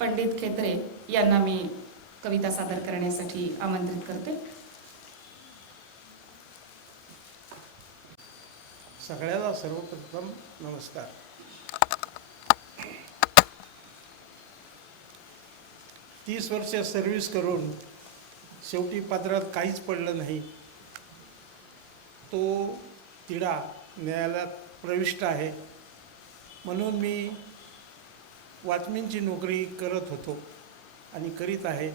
पंडित खेत्रे यांना मी कविता सादर करण्यासाठी आमंत्रित करते। सगळ्याला सर्वप्रथम नमस्कार। 30 वर्ष सर्व्हिस करून शेवटी पदरात काहीच पडलं नाही, तो तिढा न्यायालयात प्रविष्ट आहे। म्हणून मी वॉचमॅनची नोकरी करत होतो आणि करीत आहे।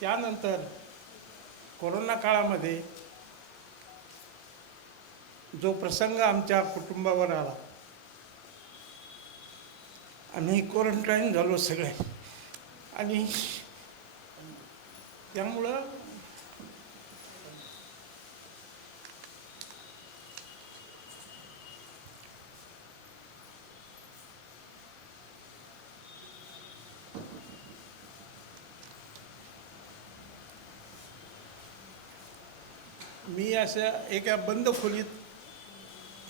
त्यानंतर कोरोना काळामध्ये जो प्रसंग आमच्या कुटुंबावर आला, आम्ही क्वारंटाईन झालो सगळे, आणि त्यामुळं मी अशा एका बंद खोलीत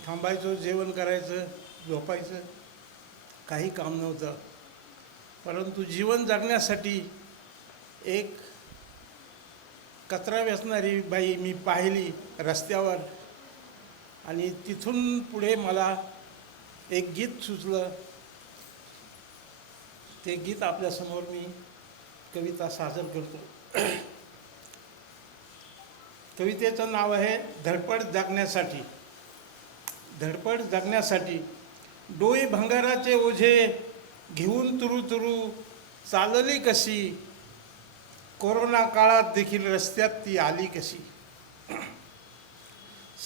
थांबायचो, जेवण करायचं, झोपायचं, काही काम नव्हतं। परंतु जीवन जगण्यासाठी एक कचरा वेचणारी बाई मी पाहिली रस्त्यावर, आणि तिथून पुढे मला एक गीत सुचलं। ते गीत आपल्यासमोर मी कविता सादर करतो। कवितेचं नाव आहे धडपड जगण्यासाठी। धडपड जगण्यासाठी डोई भंगाराचे ओझे घेऊन तुरू तुरू चालली कशी, कोरोना काळात देखील रस्त्यात ती आली कशी।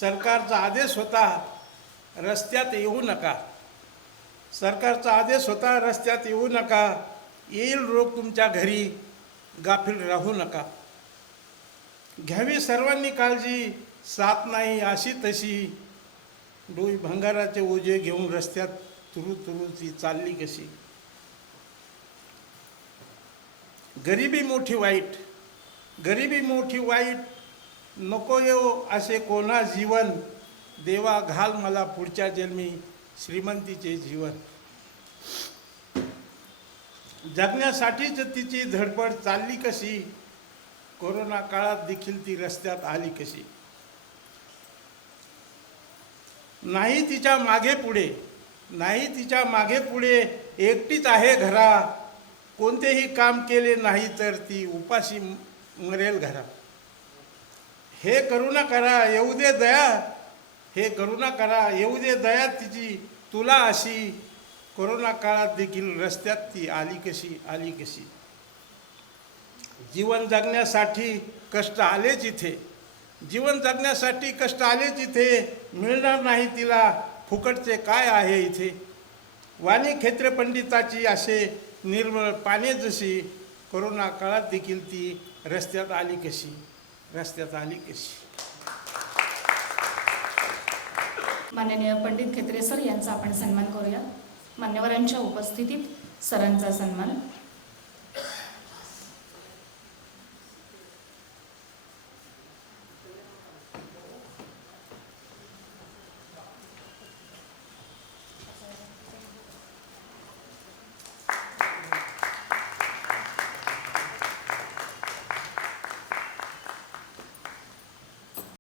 सरकारचा आदेश होता रस्त्यात येऊ नका, सरकारचा आदेश होता रस्त्यात येऊ नका, येईल रोग तुमच्या घरी, गाफील राहू नका। घ्यावी सर्वांनी काळजी, साथ नाही अशी तशी, डोई भंगाराचे ओझे घेऊन रस्त्यात तुरू तुरू ती चालली कशी। गरिबी मोठी वाईट, गरिबी मोठी वाईट, नको येऊ असे कोणा जीवन, देवा घाल मला पुढच्या जन्मी श्रीमंतीचे जीवन। जगण्यासाठीच तिची धडपड चालली कशी, कोरोना काळात देखील ती रस्त्यात आली कशी। नाही तिच्या मागे पुढे, नाही तिच्या मागे पुढे, एकटीच आहे घरा, कोणतेही काम केले नाही तर ती उपाशी मरेल घरा। हे करुणा करा येऊ दे दया, हे करुणा करा येऊ दे दया तिची तुला अशी, कोरोना काळात देखील रस्त्यात ती आली कशी, आली कशी। जीवन जगण्यासाठी कष्ट आलेच इथे, जीवन जगण्यासाठी कष्ट आलेच इथे, मिळणार नाही तिला फुकटचे काय आहे इथे। वाणी खेत्रे पंडिताची असे निर्मळ पाने जशी, कोरोना काळात देखील ती रस्त्यात आली कशी, रस्त्यात आली कशी। माननीय पंडित खेत्रे सर यांचा आपण सन्मान करूया। मान्यवरांच्या उपस्थितीत सरांचा सन्मान।